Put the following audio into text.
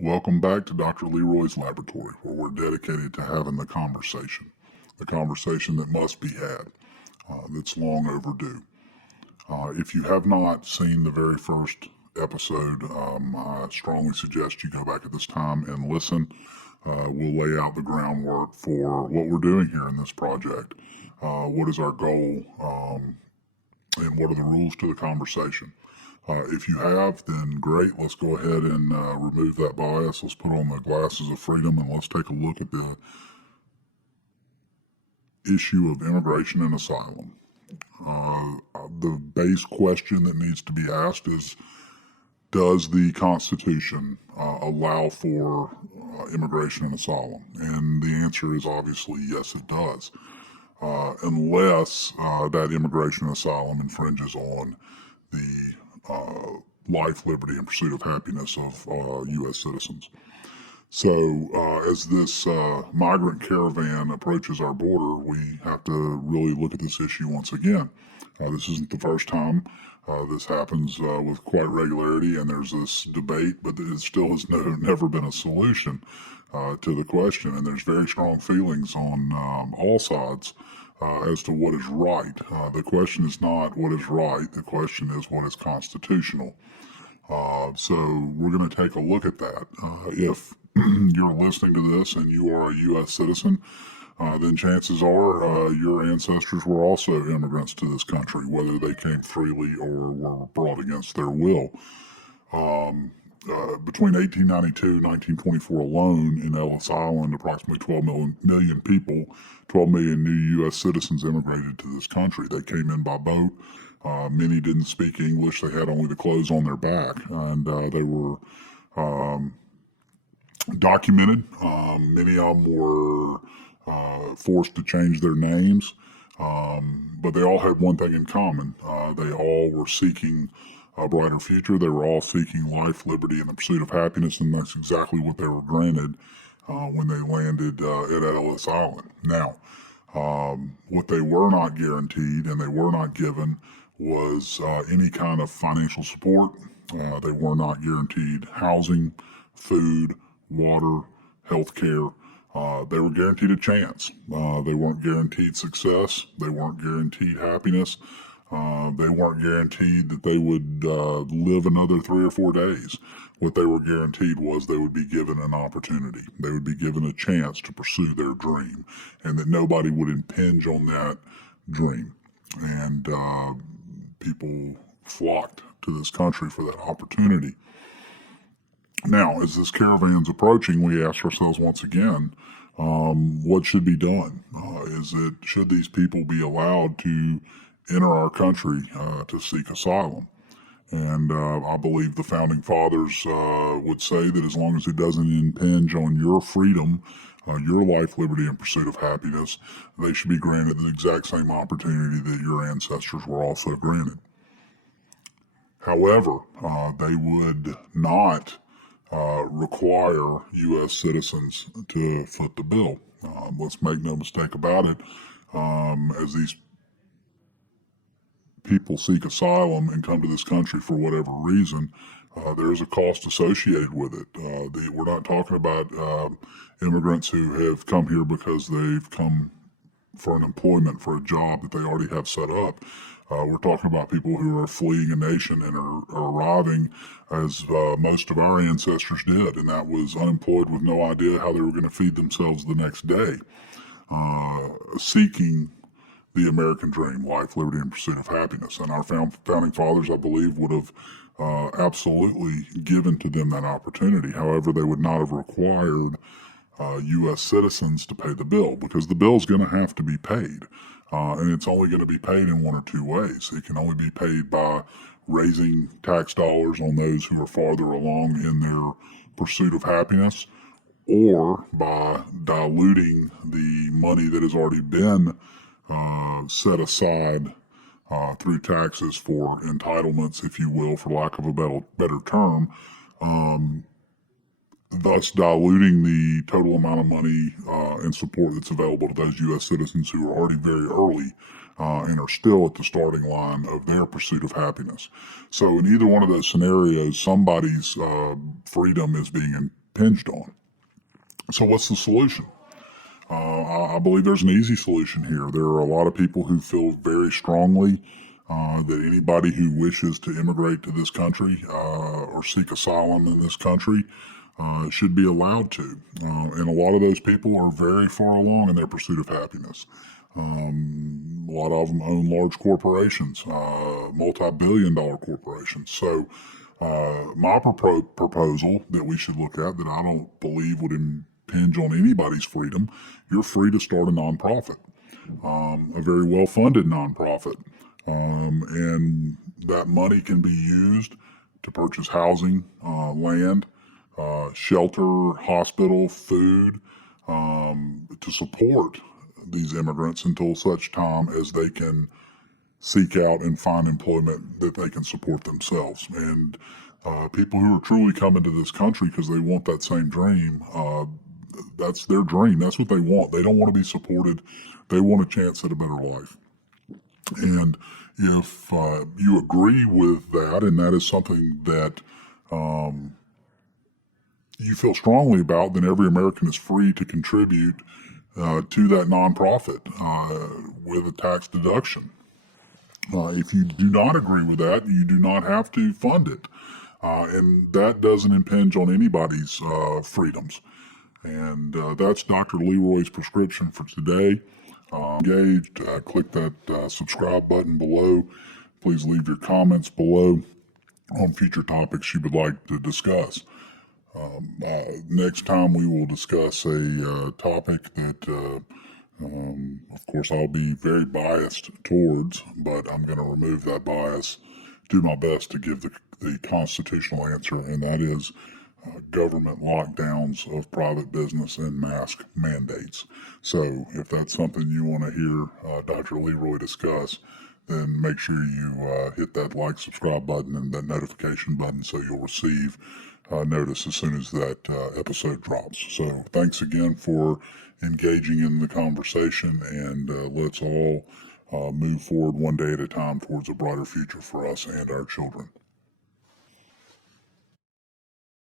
Welcome back to Dr. Leroy's Laboratory, where we're dedicated to having the conversation that must be had, that's long overdue. If you have not seen the very first episode, I strongly suggest you go back at this time and listen. We'll lay out the groundwork for what we're doing here in this project. What is our goal, and what are the rules to the conversation? If you have, then great. Let's go ahead and remove that bias. Let's put on the glasses of freedom and let's take a look at the issue of immigration and asylum. The base question that needs to be asked is, does the Constitution allow for immigration and asylum? And the answer is obviously yes, it does. Unless that immigration and asylum infringes on the life, liberty, and pursuit of happiness of U.S. citizens. So as this migrant caravan approaches our border, we have to really look at this issue once again. This isn't the first time. This happens with quite regularity, and there's this debate, but it still has never been a solution to the question. And there's very strong feelings on all sides as to what is right. The question is not what is right. The question is what is constitutional. So we're going to take a look at that. If you're listening to this and you are a U.S. citizen, then chances are your ancestors were also immigrants to this country, whether they came freely or were brought against their will. Between 1892 and 1924 alone, in Ellis Island, approximately 12 million people, 12 million new U.S. citizens immigrated to this country. They came in by boat. Many didn't speak English. They had only the clothes on their back, and they were documented. Many of them were forced to change their names, but they all had one thing in common. They all were seeking a brighter future. They were all seeking life, liberty, and the pursuit of happiness, and that's exactly what they were granted when they landed at Ellis Island. Now, what they were not guaranteed and they were not given was any kind of financial support. They were not guaranteed housing, food, water, health care. They were guaranteed a chance. They weren't guaranteed success. They weren't guaranteed happiness. They weren't guaranteed that they would live another 3 or 4 days. What they were guaranteed was they would be given an opportunity. They would be given a chance to pursue their dream, and that nobody would impinge on that dream. And people flocked to this country for that opportunity. Now, as this caravan's approaching, we ask ourselves once again, what should be done? Should these people be allowed to enter our country to seek asylum? And I believe the founding fathers would say that as long as it doesn't impinge on your freedom, your life, liberty, and pursuit of happiness, they should be granted the exact same opportunity that your ancestors were also granted. However, they would not require U.S. citizens to foot the bill. Let's make no mistake about it. As these people seek asylum and come to this country for whatever reason, there is a cost associated with it. We're not talking about immigrants who have come here because they've come for an employment, for a job that they already have set up. We're talking about people who are fleeing a nation and are arriving as most of our ancestors did, and that was unemployed with no idea how they were going to feed themselves the next day, seeking the American dream, life, liberty, and pursuit of happiness. And our founding fathers, I believe, would have absolutely given to them that opportunity. However, they would not have required U.S. citizens to pay the bill, because the bill is going to have to be paid. And it's only going to be paid in one or two ways. It can only be paid by raising tax dollars on those who are farther along in their pursuit of happiness, or by diluting the money that has already been set aside through taxes for entitlements, if you will, for lack of a better term, thus diluting the total amount of money and support that's available to those U.S. citizens who are already very early and are still at the starting line of their pursuit of happiness. So in either one of those scenarios, somebody's freedom is being impinged on. So what's the solution? I believe there's an easy solution here. There are a lot of people who feel very strongly that anybody who wishes to immigrate to this country or seek asylum in this country should be allowed to. And a lot of those people are very far along in their pursuit of happiness. A lot of them own large corporations, multi-billion-dollar corporations. So my proposal that we should look at, that I don't believe would impinge on anybody's freedom, you're free to start a nonprofit, a very well-funded nonprofit. And that money can be used to purchase housing, land, shelter, hospital, food, to support these immigrants until such time as they can seek out and find employment that they can support themselves. And people who are truly coming to this country because they want that same dream, that's their dream. That's what they want. They don't want to be supported. They want a chance at a better life. And if you agree with that, and that is something that you feel strongly about, then every American is free to contribute to that nonprofit with a tax deduction. If you do not agree with that, you do not have to fund it. And that doesn't impinge on anybody's freedoms. And that's Dr. Leroy's prescription for today. Engaged, click that subscribe button below. Please leave your comments below on future topics you would like to discuss. Next time we will discuss a topic that, of course, I'll be very biased towards, but I'm going to remove that bias, do my best to give the constitutional answer, and that is government lockdowns of private business and mask mandates. So if that's something you want to hear Dr. Leroy discuss, then make sure you hit that like, subscribe button and that notification button so you'll receive notice as soon as that episode drops. So thanks again for engaging in the conversation, and let's all move forward one day at a time towards a brighter future for us and our children.